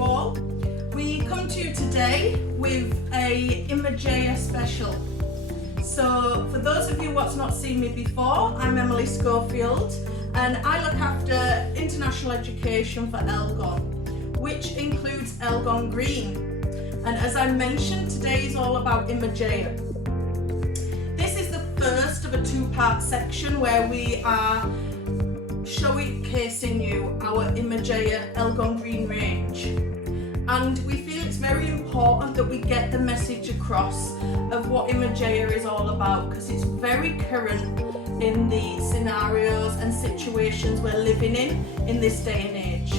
you all. We come to you today with a IMAGEA special. So for those of you what's not seen me before, I'm Emily Schofield and I look after international education for Elgon, which includes Elgon Green. And as I mentioned, today is all about IMAGEA. This is the first of a two-part section where we are showcasing you our IMAGEA Elgon Green range. And we feel it's very important that we get the message across of what IMAGEA is all about, because it's very current in the scenarios and situations we're living in this day and age.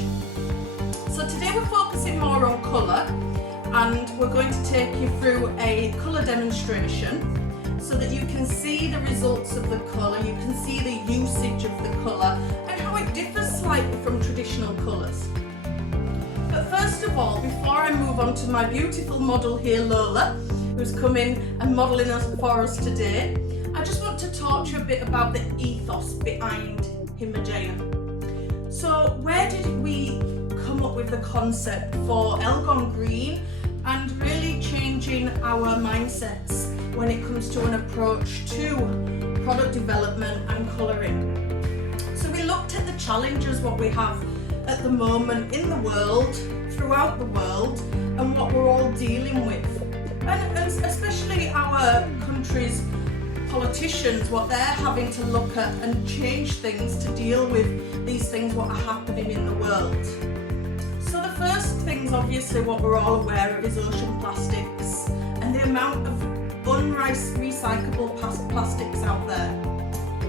So today we're focusing more on colour, and we're going to take you through a colour demonstration so that you can see the results of the colour, you can see the usage of the colour and how it differs slightly from traditional colours. But first of all, before I move on to my beautiful model here, Lola, who's come in and modelling us for us today, I just want to talk to you a bit about the ethos behind IMAGEA. So where did we come up with the concept for Elgon Green and really changing our mindsets when it comes to an approach to product development and colouring? So we looked at the challenges what we have at the moment in the world, throughout the world, and what we're all dealing with, and especially our country's politicians, what they're having to look at and change things to deal with these things what are happening in the world. So the first things, obviously, what we're all aware of is ocean plastics and the amount of unrecyclable plastics out there.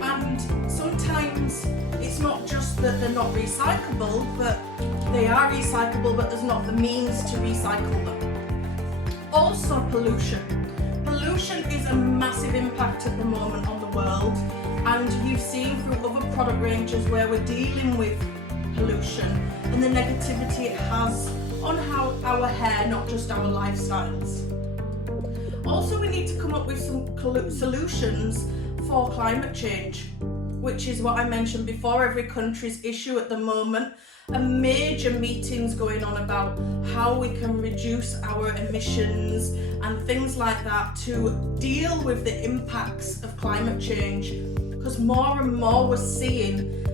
And sometimes it's not just that they're not recyclable, but they are recyclable, but there's not the means to recycle them. Also pollution. Pollution is a massive impact at the moment on the world, and you've seen through other product ranges where we're dealing with pollution and the negativity it has on how our hair, not just our lifestyles. Also, we need to come up with some solutions for climate change, which is what I mentioned before, every country's issue at the moment, and major meetings going on about how we can reduce our emissions and things like that to deal with the impacts of climate change, because more and more we're seeing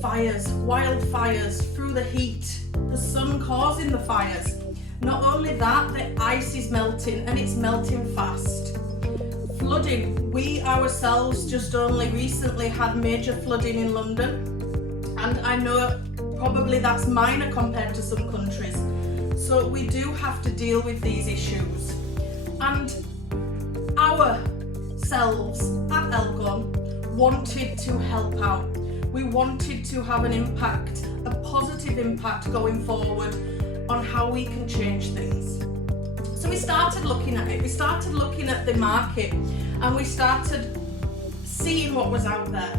fires, wildfires through the heat, the sun causing the fires. Not only that, the ice is melting and it's melting fast. Flooding, we ourselves just only recently had major flooding in London, and I know probably that's minor compared to some countries. So we do have to deal with these issues. And ourselves at Elgon wanted to help out. We wanted to have an impact, a positive impact going forward on how we can change things. So we started looking at it, we started looking at the market, and we started seeing what was out there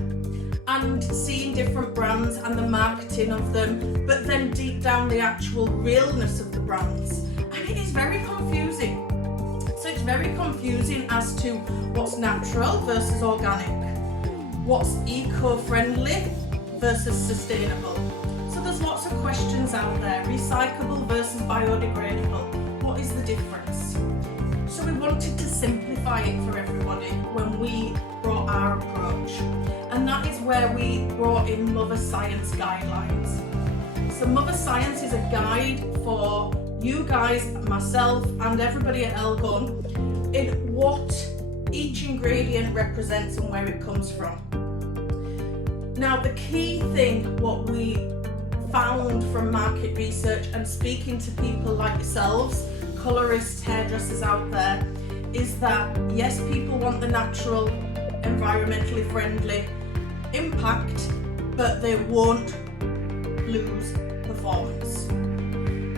and seeing different brands and the marketing of them, but then deep down the actual realness of the brands. And it is very confusing. So it's very confusing as to what's natural versus organic, what's eco-friendly versus sustainable. So there's lots of questions out there, recyclable versus biodegradable. What is the difference? So we wanted to simplify it for everybody when we brought our approach. And that is where we brought in Mother Science guidelines. So Mother Science is a guide for you guys, myself and everybody at Elgon in what each ingredient represents and where it comes from. Now the key thing what we found from market research and speaking to people like yourselves, colourists, hairdressers out there, is that yes, people want the natural, environmentally friendly impact, but they won't lose performance.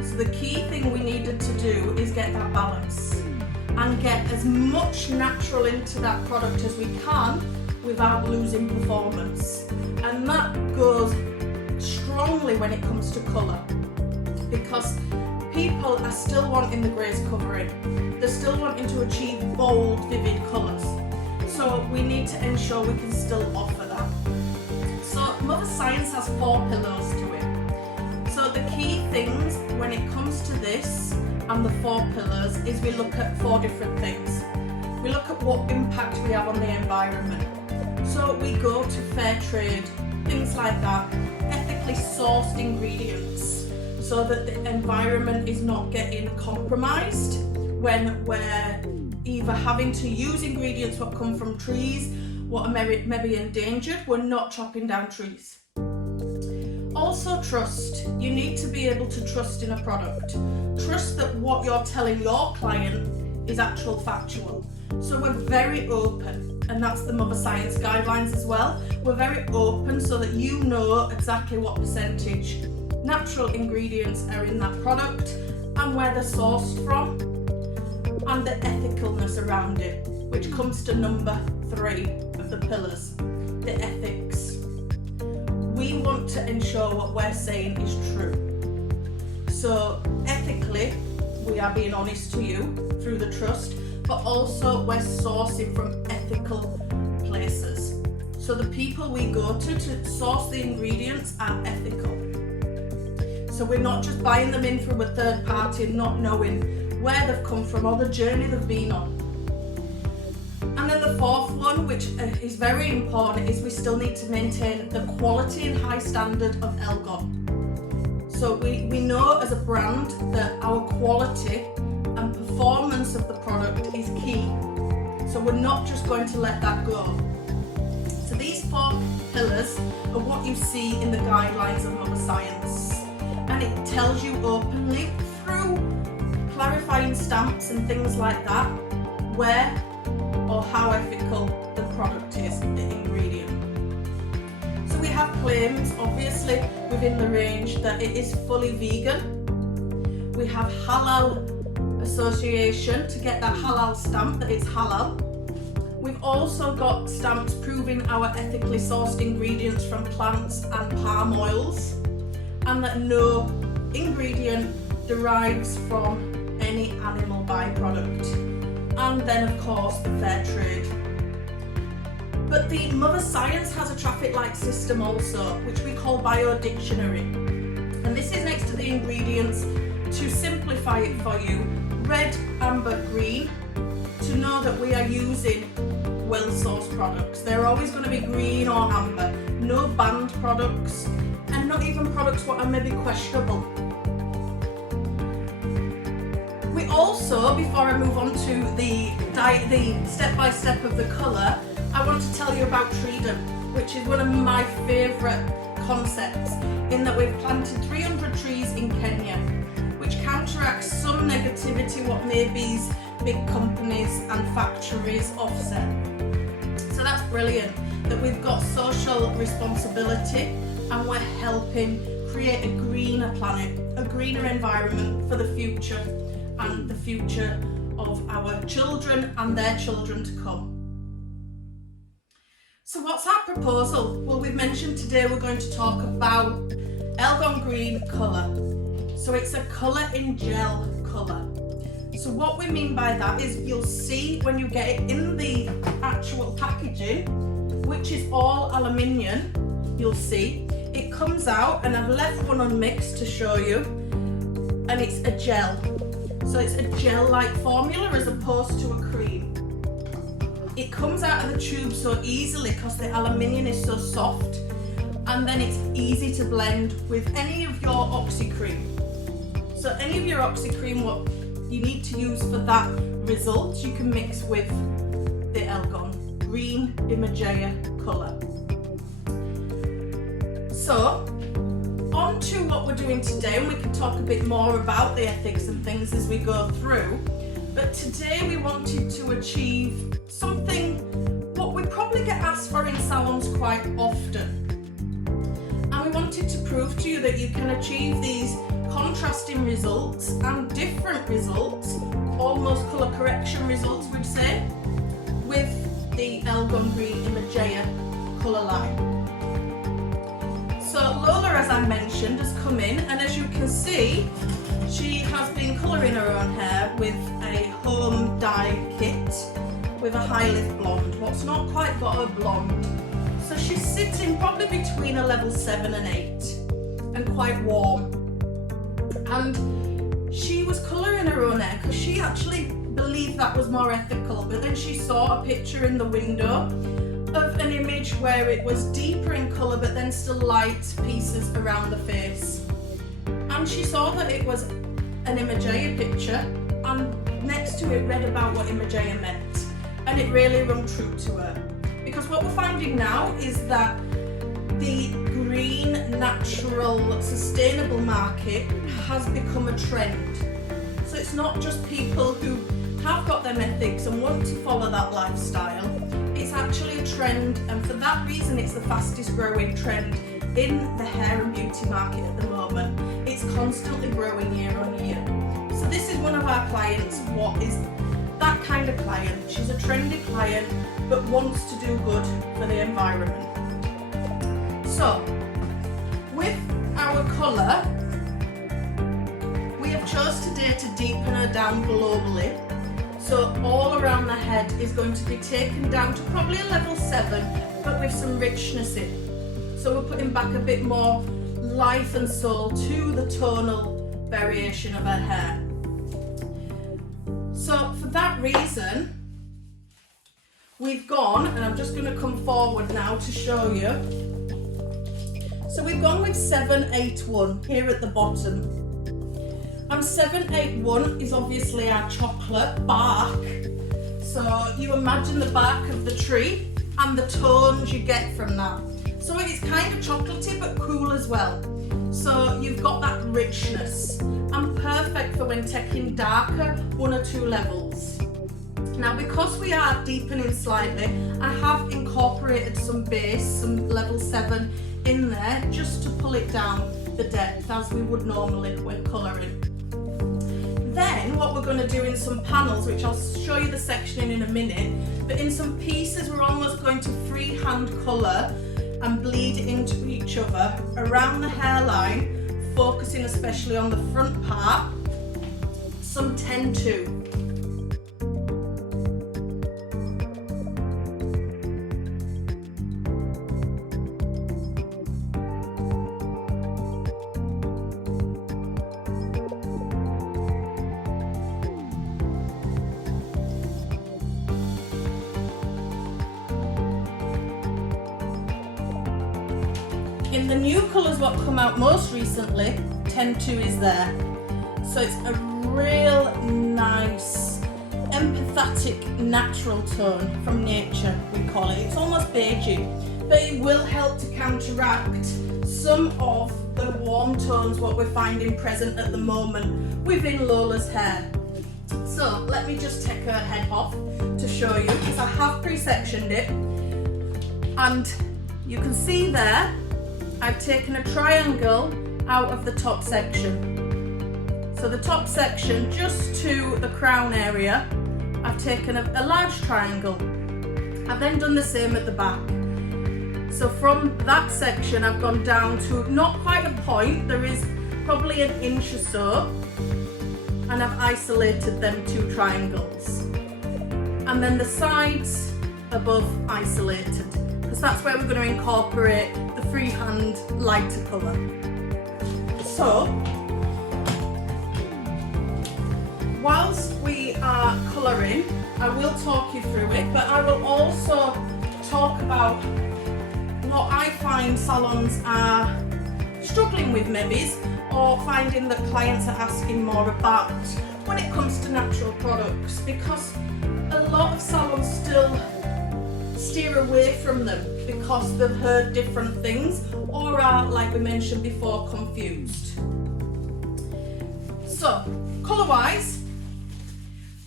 So the key thing we needed to do is get that balance and get as much natural into that product as we can without losing performance. And that goes strongly when it comes to colour, because people are still wanting the greys covering. They're still wanting to achieve bold, vivid colours. So we need to ensure we can still offer that. So Mother Science has 4 pillars to it. So the key things when it comes this and the 4 pillars is we look at 4 different things. We look at what impact we have on the environment. So we go to fair trade, things like that, ethically sourced ingredients so that the environment is not getting compromised when we're either having to use ingredients that come from trees, what are maybe endangered, we're not chopping down trees. Also trust. You need to be able to trust in a product. Trust that what you're telling your client is actual factual. So we're very open, and that's the Mother Science guidelines as well. We're very open so that you know exactly what percentage natural ingredients are in that product and where they're sourced from, and the ethicalness around it, which comes to number 3 of the pillars, the ethics. We want to ensure what we're saying is true. So ethically, we are being honest to you through the trust, but also we're sourcing from ethical places. So the people we go to source the ingredients are ethical. So we're not just buying them in from a third party and not knowing where they've come from or the journey they've been on. And then the 4th one, which is very important, is we still need to maintain the quality and high standard of Elgon. So we know as a brand that our quality and performance of the product is key. So we're not just going to let that go. So these 4 pillars are what you see in the guidelines of Mother Science. And it tells you openly through clarifying stamps and things like that where or how ethical the product is, the ingredient. So we have claims, obviously, within the range that it is fully vegan. We have halal association to get that halal stamp, that it's halal. We've also got stamps proving our ethically sourced ingredients from plants and palm oils, and that no ingredient derives from any animal byproduct. And then of course the fair trade. But the Mother Science has a traffic light system also, which we call Bio Dictionary. And this is next to the ingredients to simplify it for you. Red, amber, green, to know that we are using well-sourced products. They're always going to be green or amber. No banned products, and not even products what are maybe questionable. We also, before I move on to the step-by-step of the colour, I want to tell you about Freedom, which is one of my favourite concepts, in that we've planted 300 trees in Kenya, which counteracts some negativity what maybe big companies and factories offset. So that's brilliant, that we've got social responsibility and we're helping create a greener planet, a greener environment for the future and the future of our children and their children to come. So what's our proposal? Well, we've mentioned today we're going to talk about Elgon Green colour. So it's a colour in gel colour. So what we mean by that is you'll see when you get it in the actual packaging, which is all aluminium, you'll see it comes out, and I've left one unmixed to show you, and it's a gel. So it's a gel-like formula as opposed to a cream. It comes out of the tube so easily because the aluminium is so soft, and then it's easy to blend with any of your oxy-cream. So any of your oxy-cream, what you need to use for that result, you can mix with the Elgon Green IMAGEA colour. So on to what we're doing today, and we can talk a bit more about the ethics and things as we go through. But today we wanted to achieve something what we probably get asked for in salons quite often. And we wanted to prove to you that you can achieve these contrasting results and different results, almost colour correction results we'd say, with the Elgon Green IMAGEA colour line. So Lola, as I mentioned, has come in, and as you can see, she has been colouring her own hair with a home dye kit with a high lift blonde, what's not quite got a blonde. So she's sitting probably between a level 7 and 8 and quite warm. And she was colouring her own hair because she actually believed that was more ethical, but then she saw a picture in the window of an image where it was deeper in colour but then still light pieces around the face. And she saw that it was an IMAGEA picture, and next to it read about what IMAGEA meant, and it really rung true to her. Because what we're finding now is that the green, natural, sustainable market has become a trend. So it's not just people who have got them ethics and want to follow that lifestyle. It's actually a trend, and for that reason it's the fastest growing trend in the hair and beauty market at the moment. It's constantly growing year on year. So this is one of our clients. What is that kind of client? She's a trendy client but wants to do good for the environment. So with our colour, we have chose today to deepen her down globally. So all around the head is going to be taken down to probably a level 7, but with some richness in. So we're putting back a bit more life and soul to the tonal variation of her hair. So for that reason, we've gone, and I'm just going to come forward now to show you. So we've gone with 781 here at the bottom. And 781 is obviously our chocolate bark. So you imagine the bark of the tree and the tones you get from that. So it's kind of chocolatey but cool as well. So you've got that richness, and perfect for when taking darker 1 or 2 levels. Now because we are deepening slightly, I have incorporated some base, some level 7 in there just to pull it down the depth as we would normally when colouring. Then what we're going to do in some panels, which I'll show you the sectioning in a minute, but in some pieces we're almost going to freehand colour and bleed into each other around the hairline, focusing especially on the front part, some 10-2. In the new colours what come out most recently, 10-2 is there. So it's a real nice, empathetic, natural tone from nature, we call it. It's almost beigey, but it will help to counteract some of the warm tones what we're finding present at the moment within Lola's hair. So let me just take her head off to show you, because I have pre-sectioned it, and you can see there I've taken a triangle out of the top section. So the top section just to the crown area, I've taken a large triangle. I've then done the same at the back. So from that section I've gone down to not quite a point, there is probably 1 inch or so, and I've isolated them 2 triangles. And then the sides above isolated, because that's where we're going to incorporate the freehand lighter colour. So, whilst we are colouring, I will talk you through it, but I will also talk about what I find salons are struggling with maybe, or finding that clients are asking more about when it comes to natural products, because a lot of salons still steer away from them because they've heard different things or are, like we mentioned before, confused. So, colour-wise,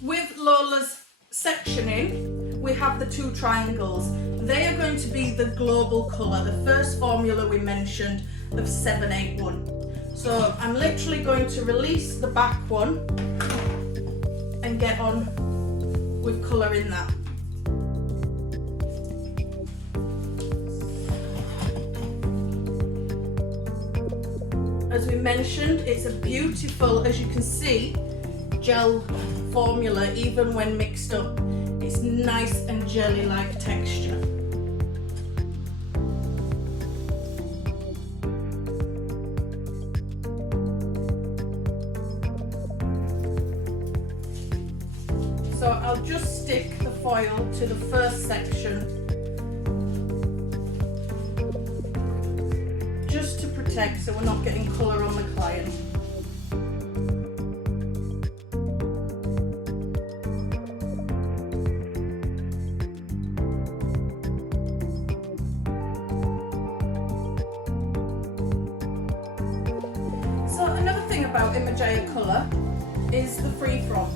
with Lola's sectioning, we have the 2 triangles. They are going to be the global colour, the first formula we mentioned of 781. So I'm literally going to release the back one and get on with colouring that. As we mentioned, it's a beautiful, as you can see, gel formula even when mixed up. It's nice and jelly-like texture. I'll just stick the foil to the first section just to protect so we're not getting colour on the client. So another thing about IMAGEA colour is the free from.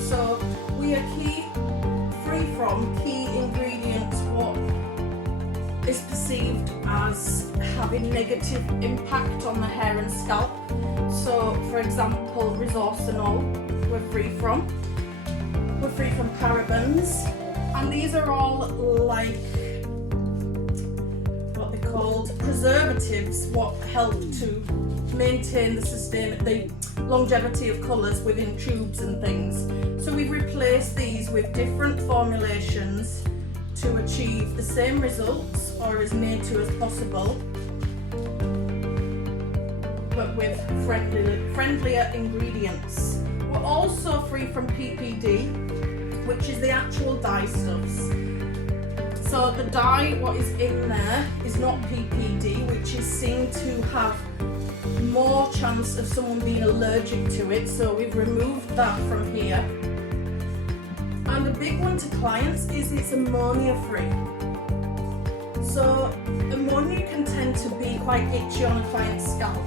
So we are free from key ingredients what is perceived as having negative impact on the hair and scalp. So for example, resorcinol we're free from. We're free from parabens, and these are all like what they're called preservatives what help to maintain the longevity of colours within tubes and things. So we've replaced these with different formulations to achieve the same results or as near to as possible, but with friendlier ingredients. We're also free from PPD, which is the actual dye stuffs. So the dye, what is in there, is not PPD, which is seen to have more chance of someone being allergic to it, so we've removed that from here. And a big one to clients is it's ammonia free. So ammonia can tend to be quite itchy on a client's scalp,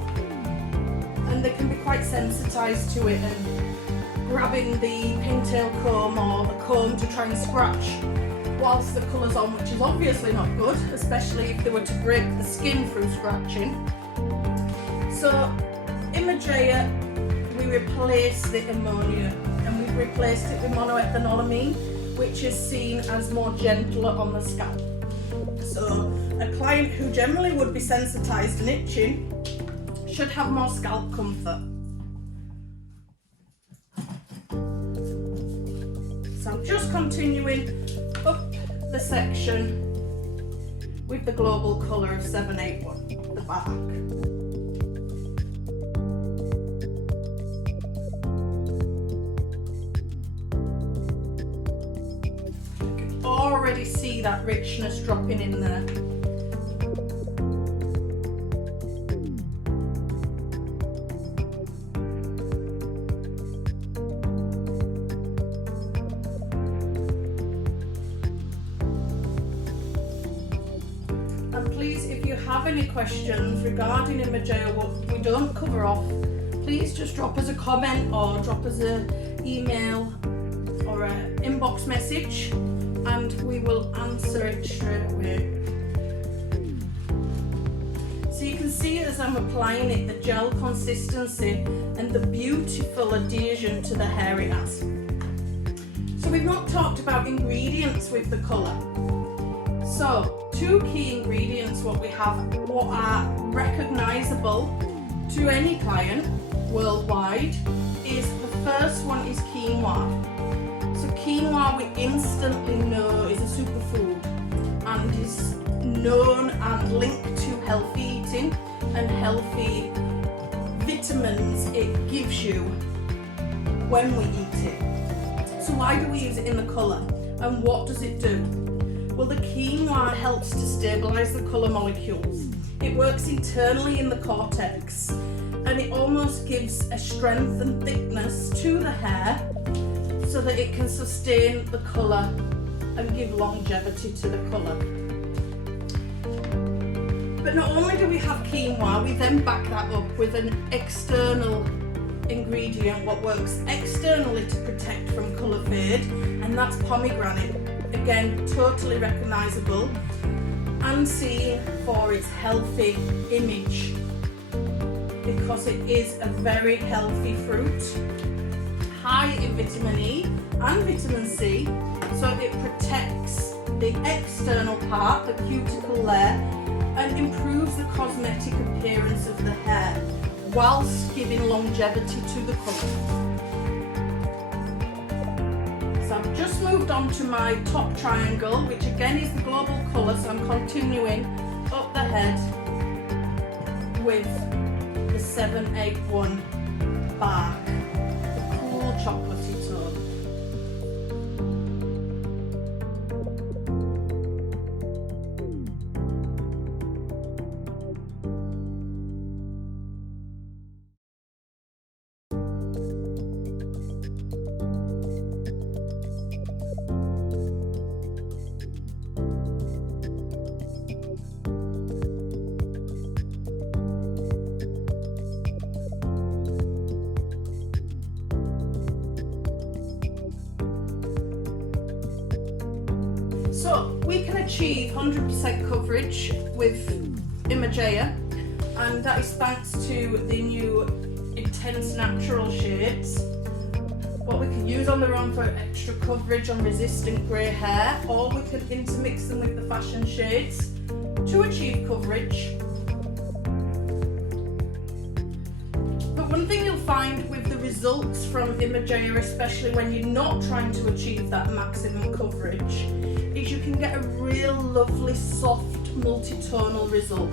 and they can be quite sensitized to it and grabbing the pigtail comb or the comb to try and scratch whilst the colour's on, which is obviously not good, especially if they were to break the skin through scratching. So IMAGEA, we replaced the ammonia and we've replaced it with monoethanolamine, which is seen as more gentler on the scalp. So a client who generally would be sensitised and itching should have more scalp comfort. So I'm just continuing up the section with the global colour of 781, the back. Already see that richness dropping in there. And please, if you have any questions regarding IMAGEA, what we don't cover off, please just drop us a comment or drop us an email or an inbox message, and we will answer it straight away. So you can see as I'm applying it, the gel consistency and the beautiful adhesion to the hair it has. So we've not talked about ingredients with the colour. So two key ingredients what we have, what are recognisable to any client worldwide, is the first one is quinoa. So quinoa we instantly know is a superfood and is known and linked to healthy eating and healthy vitamins it gives you when we eat it. So why do we use it in the colour and what does it do? Well, the quinoa helps to stabilise the colour molecules. It works internally in the cortex and it almost gives a strength and thickness to the hair so that it can sustain the colour and give longevity to the colour. But not only do we have quinoa, we then back that up with an external ingredient what works externally to protect from colour fade, and that's pomegranate. Again, totally recognisable and seen for its healthy image because it is a very healthy fruit, high in vitamin E and vitamin C, so it protects the external part, the cuticle layer, and improves the cosmetic appearance of the hair whilst giving longevity to the colour. So I've just moved on to my top triangle, which again is the global colour, so I'm continuing up the head with the 781 bark, the cool chocolatey tone. we can achieve 100% coverage with IMAGEA, and that is thanks to the new intense natural shades. What we can use on their own for extra coverage on resistant grey hair, or we can intermix them with the fashion shades to achieve coverage. But one thing you'll find with the results from IMAGEA, especially when you're not trying to achieve that maximum coverage, is you can get a real lovely soft multi-tonal result.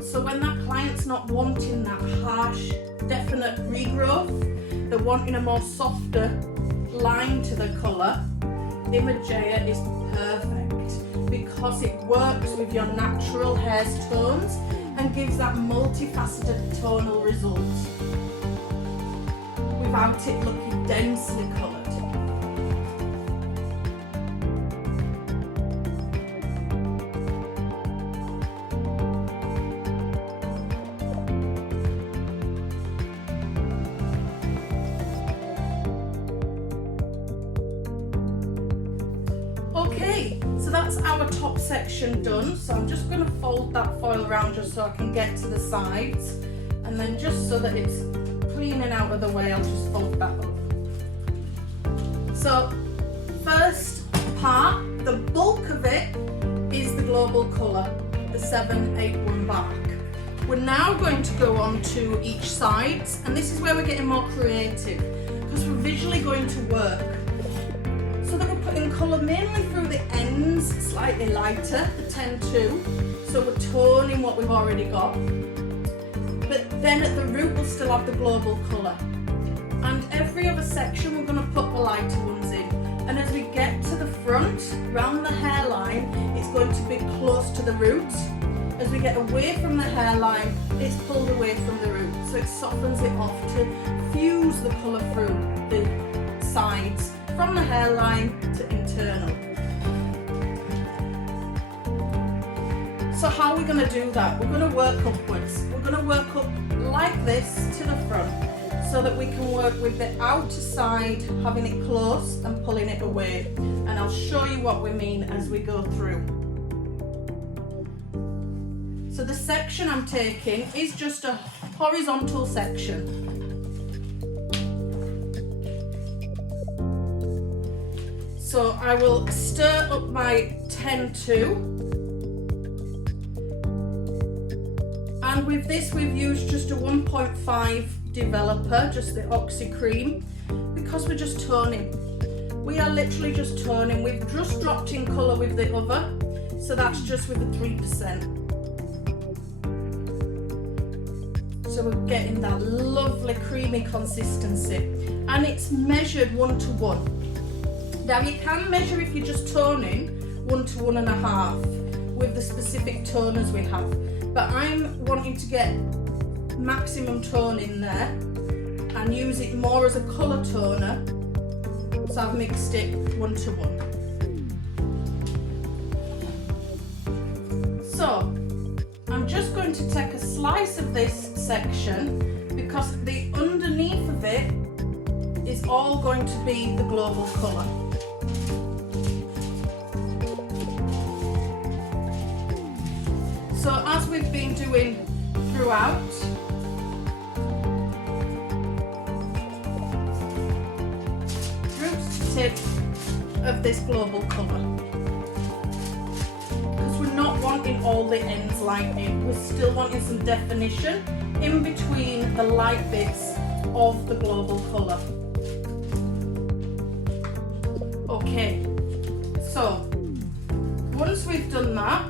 So when that client's not wanting that harsh, definite regrowth, they're wanting a more softer line to the colour, IMAGEA is perfect because it works with your natural hair's tones and gives that multifaceted tonal result without it looking densely coloured. Okay, so that's our top section done. So I'm just going to fold that foil around just so I can get to the sides, and then just so that it's clean and out of the way, I'll just fold that up. So first part, the bulk of it is the global colour, the 781 bark. We're now going to go on to each side, and this is where we're getting more creative because we're visually going to work. So that we're putting colour mainly through the ends, slightly lighter, the 10-2. So we're toning what we've already got. But then at the root we'll still have the global colour. And every other section we're going to put the lighter ones in. And as we get to the front, round the hairline, it's going to be close to the root. As we get away from the hairline, it's pulled away from the root. So it softens it off to fuse the colour through the sides, from the hairline to internal. So how are we going to do that? We're going to work upwards. We're going to work up like this to the front so that we can work with the outer side, having it close and pulling it away. And I'll show you what we mean as we go through. So the section I'm taking is just a horizontal section. So I will stir up my 10-2, and with this we've used just a 1.5 developer, just the Oxy cream, because we're just toning. We are literally just toning. We've just dropped in colour with the other, so that's just with the 3%. So we're getting that lovely creamy consistency, and it's measured 1 to 1. Now you can measure if you're just toning 1 to 1.5 with the specific toners we have, but I'm wanting to get maximum tone in there and use it more as a colour toner, so I've mixed it 1 to 1. So I'm just going to take a slice of this section because the underneath of it is all going to be the global colour. So as we've been doing throughout, root to tip of this global colour. Because we're not wanting all the ends lightening, we're still wanting some definition in between the light bits of the global colour. Okay, so once we've done that,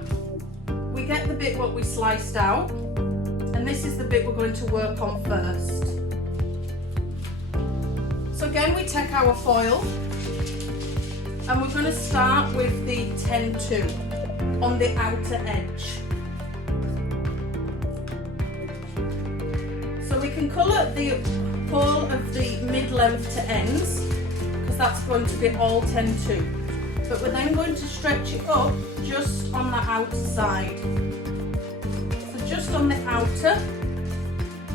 we get the bit what we sliced out, and this is the bit we're going to work on first. So again, we take our foil and we're going to start with the 10-2 on the outer edge. So we can colour the whole of the mid-length to ends, because that's going to be all 10-2. But we're then going to stretch it up just on the outer side. So just on the outer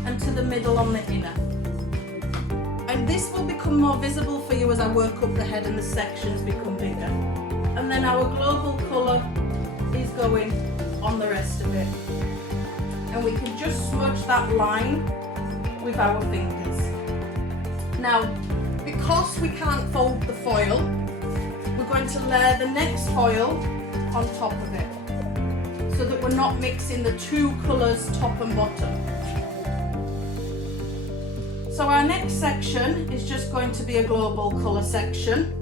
and to the middle on the inner. And this will become more visible for you as I work up the head and the sections become bigger. and then our global colour is going on the rest of it. And we can just smudge that line with our fingers. Now, because we can't fold the foil, we're going to layer the next foil on top of it, so that we're not mixing the two colours top and bottom. So our next section is just going to be a global colour section.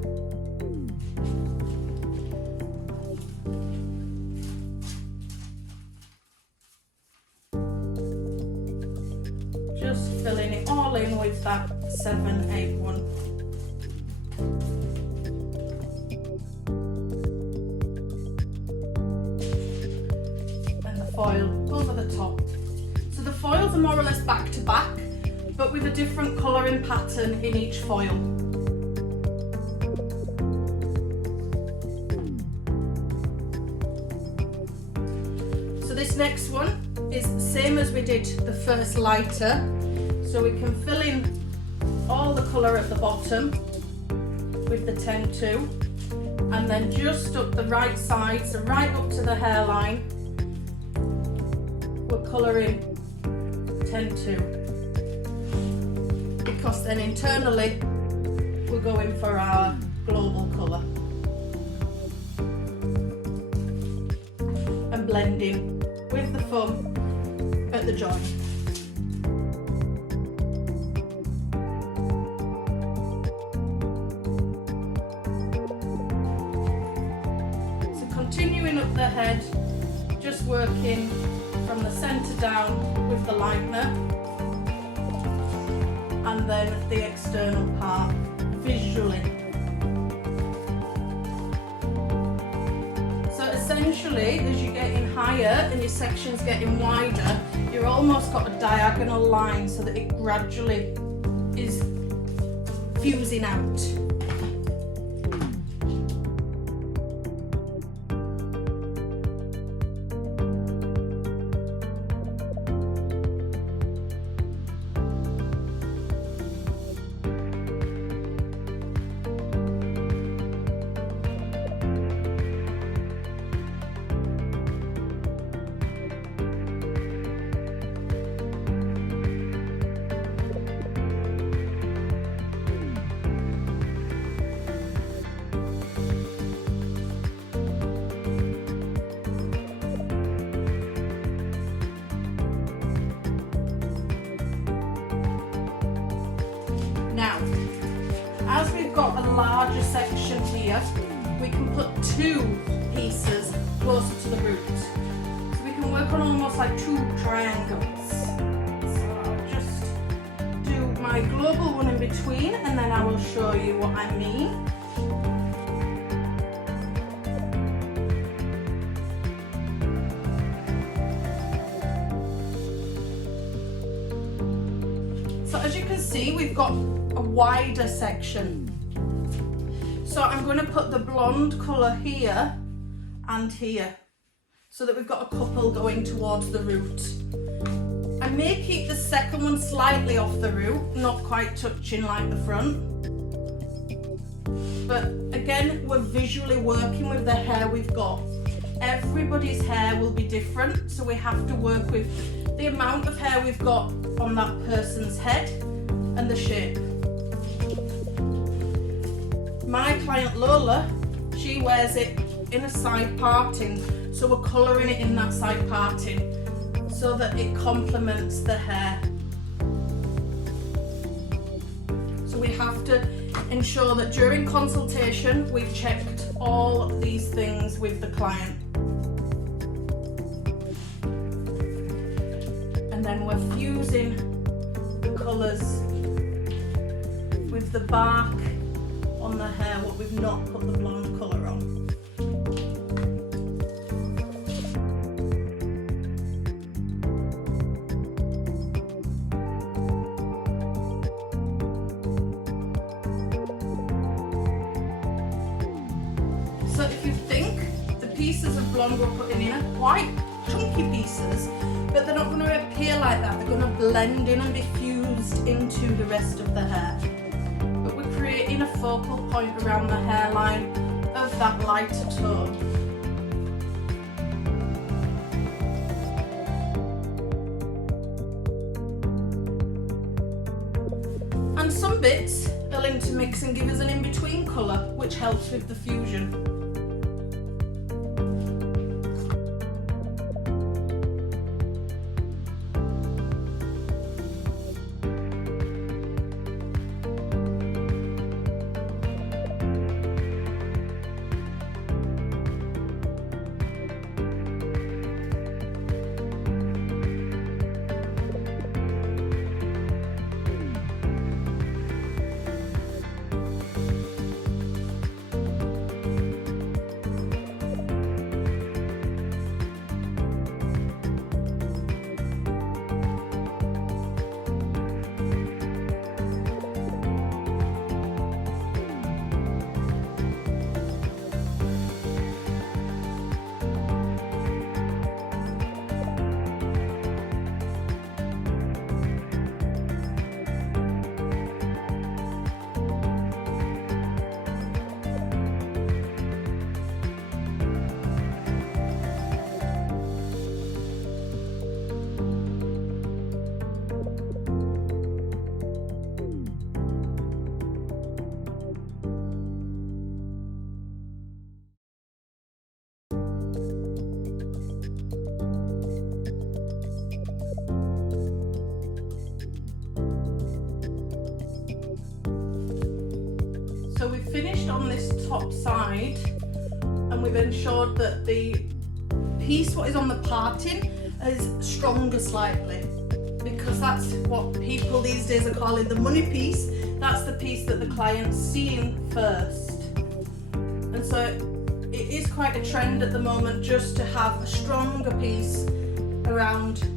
Just filling it all in with that 781. And the foil over the top. So the foils are more or less back to back, but with a different colouring pattern in each foil. So this next one is the same as we did the first lighter. So we can fill in all the colour at the bottom with the 10-2, and then just up the right side, so right up to the hairline, we're colouring 10-2. Because then internally we're going for our global colour and blending with the thumb at the joint. So continuing up the head, just working from the centre down with the lightener, and then the external part visually. So essentially, as you're getting higher and your section's getting wider, you've almost got a diagonal line so that it gradually is fusing out. Now, as we've got a larger section here, we can put two pieces closer to the root. So we can work on almost like two triangles. So I'll just do my global one in between, and then I will show you what I mean. So as you can see, we've got a wider section. So I'm going to put the blonde colour here and here, so that we've got a couple going towards the root. I may keep the second one slightly off the root, not quite touching like the front. But again, we're visually working with the hair we've got. Everybody's hair will be different, so we have to work with the amount of hair we've got on that person's head and the shape. My client Lola, she wears it in a side parting, so we're colouring it in that side parting so that it complements the hair. So we have to ensure that during consultation we've checked all these things with the client. And then we're fusing the colours with the bark on the hair, what we've not put the blonde colour on. So if you think the pieces of blonde we're putting in are quite chunky pieces, but they're not going to appear like that, they're going to blend in and be fused into the rest of the hair. But we're creating a focal point around the hairline of of that lighter tone. And some bits will intermix and give us an in-between colour, which helps with the fusion. So we've finished on this top side, and we've ensured that the piece what is on the parting is stronger slightly, because that's what people these days are calling the money piece. That's the piece that the client's seeing first. And so it is quite a trend at the moment just to have a stronger piece around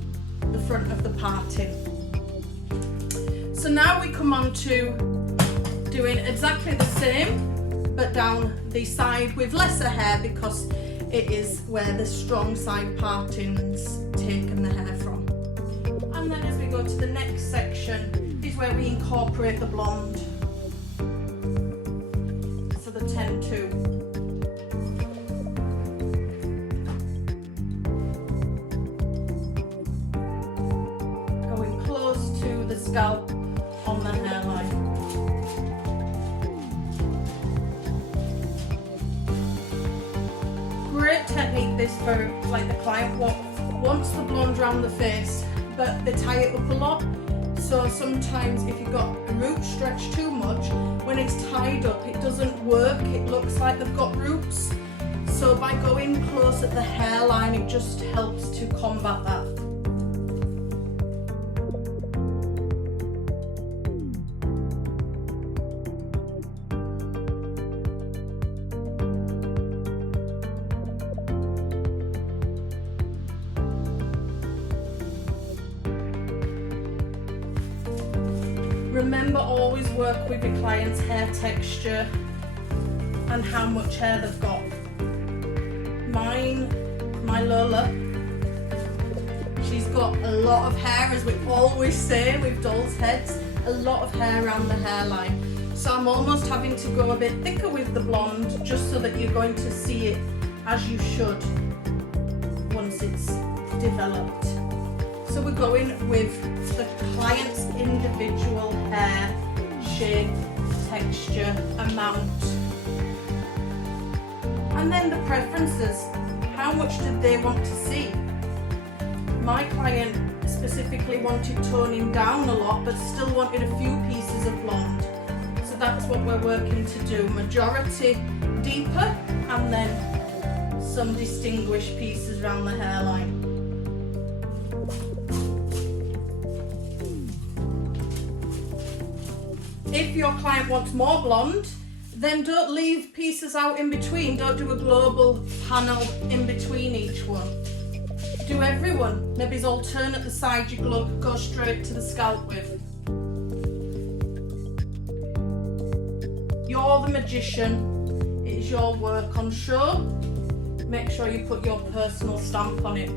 the front of the parting. So now we come on to doing exactly the same, but down the side with lesser hair, because it is where the strong side parting's taken the hair from. And then as we go to the next section is where we incorporate the blonde. So the 10-2. Going close to the scalp on the hairline. Great technique this for like the client wants the blonde around the face, but they tie it up a lot. So sometimes if you've got a root stretched too much, when it's tied up it doesn't work, it looks like they've got roots. So by going close at the hairline it just helps to combat that. Remember, always work with your client's hair texture and how much hair they've got. My Lola, she's got a lot of hair, as we always say with dolls' heads, a lot of hair around the hairline. So I'm almost having to go a bit thicker with the blonde, just so that you're going to see it as you should once it's developed. So we're going with the client's individual hair shape, texture, amount. And then the preferences. How much did they want to see? My client specifically wanted toning down a lot, but still wanted a few pieces of blonde. So that's what we're working to do. Majority deeper, and then some distinguished pieces around the hairline. If your client wants more blonde, then don't leave pieces out in between. Don't do a global panel in between each one. Do everyone. Maybe alternate the side you go straight to the scalp with. You're the magician. It is your work on show. Make sure you put your personal stamp on it.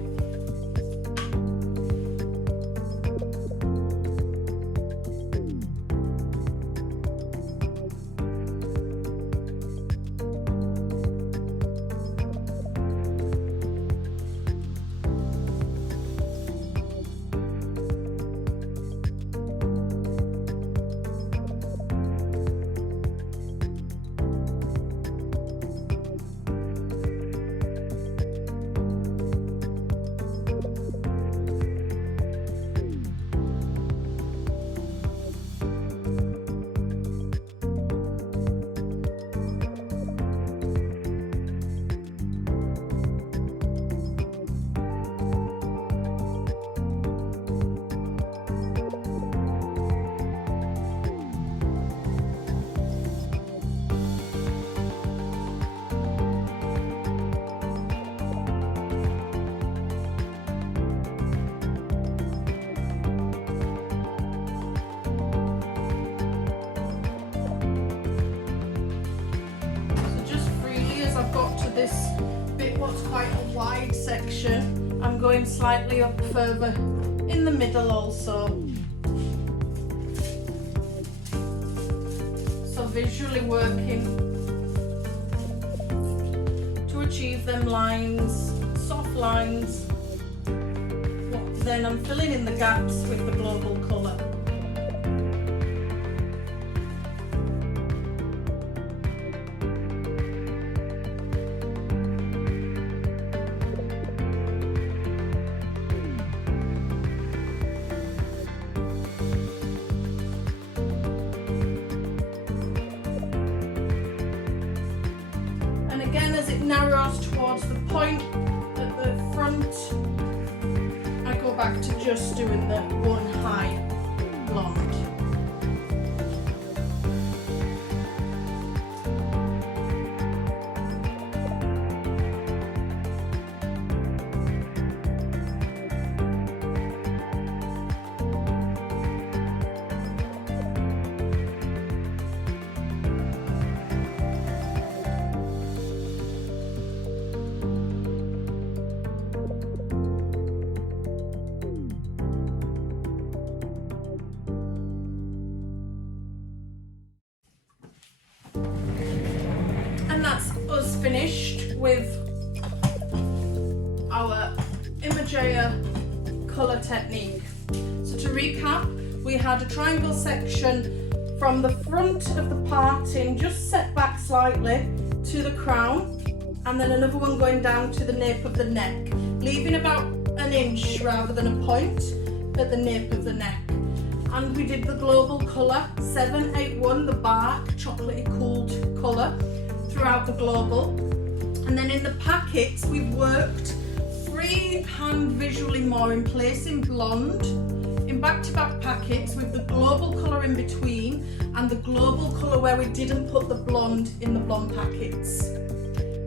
this bit, what's quite a wide section, I'm going slightly up further in the middle also. So visually working to achieve them lines, soft lines. Then I'm filling in the gaps with the global colour. And again, as it narrows towards the point at the front, I go back to just doing the one high blonde. And that's us finished with our IMAGEA colour technique. So to recap, we had a triangle section from the front of the parting, just set back slightly to the crown, and then another one going down to the nape of the neck, leaving about an inch rather than a point at the nape of the neck. And we did the global colour 781, the bark, chocolatey cooled colour throughout the global. And then in the packets we've worked freehand visually more in place in blonde in back-to-back packets with the global colour in between and the global colour where we didn't put the blonde in the blonde packets.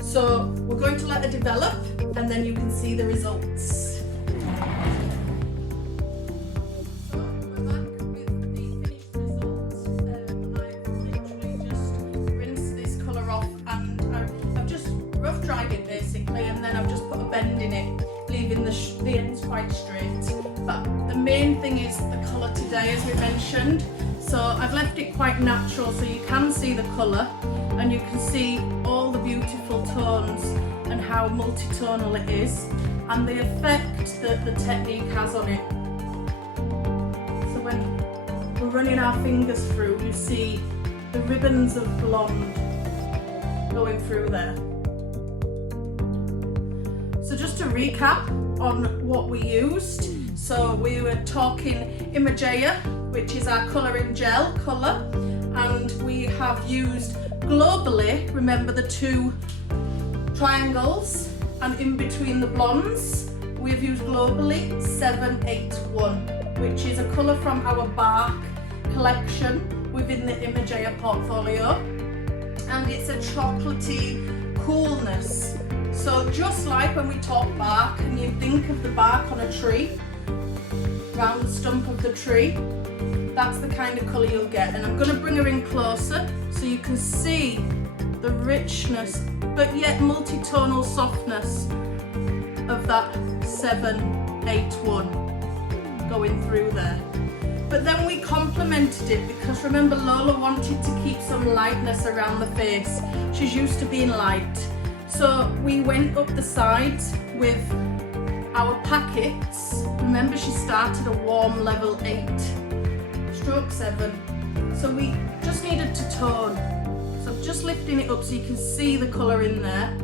So we're going to let it develop and then you can see the results. The end's quite straight, but the main thing is the colour today, as we mentioned. So I've left it quite natural so you can see the colour and you can see all the beautiful tones and how multitonal it is and the effect that the technique has on it. So when we're running our fingers through, you see the ribbons of blonde going through there. So just to recap on what we used, so we were talking IMAGEA, which is our colouring gel colour, and we have used globally, remember the two triangles, and in between the blondes we've used globally 781, which is a colour from our bark collection within the IMAGEA portfolio, and it's a chocolatey coolness. So just like when we talk bark and you think of the bark on a tree, around the stump of the tree, that's the kind of colour you'll get. And I'm going to bring her in closer so you can see the richness but yet multitonal softness of that 781 going through there. But then we complemented it because remember Lola wanted to keep some lightness around the face. She's used to being light. So we went up the sides with our packets. Remember she started a warm level 8, stroke 7. So we just needed to tone. So I'm just lifting it up so you can see the colour in there.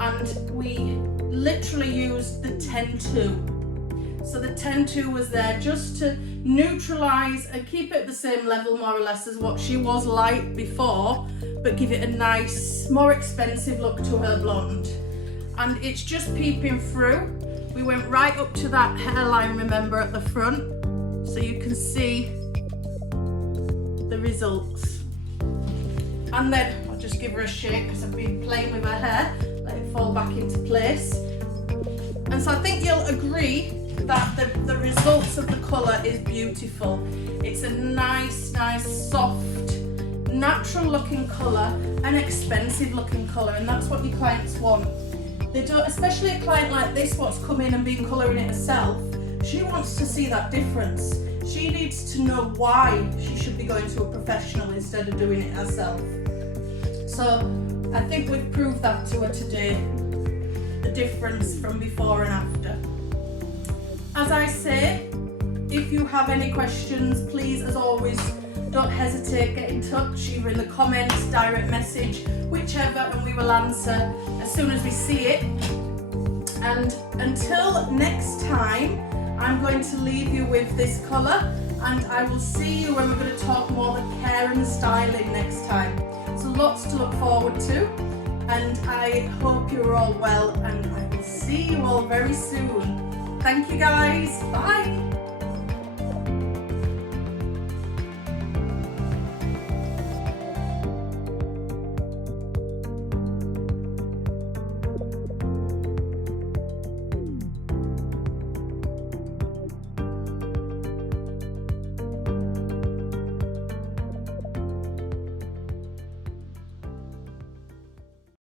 And we literally used the 10-2. So the 10-2 was there just to neutralise and keep it the same level more or less as what she was light before, but give it a nice, more expensive look to her blonde. And it's just peeping through. We went right up to that hairline, remember, at the front, so you can see the results. And then I'll just give her a shake because I've been playing with her hair, let it fall back into place. And so I think you'll agree that the results of the colour is beautiful. It's a nice soft natural looking colour, an expensive looking colour, and that's what your clients want. They don't, especially a client like this what's come in and been colouring it herself, she wants to see that difference. She needs to know why she should be going to a professional instead of doing it herself. So I think we've proved that to her today, the difference from before and after. As I say, if you have any questions, please, as always, don't hesitate, get in touch, either in the comments, direct message, whichever, and we will answer as soon as we see it. And until next time, I'm going to leave you with this colour, and I will see you when we're going to talk more the care and styling next time. So lots to look forward to, and I hope you're all well, and I will see you all very soon. Thank you guys, bye!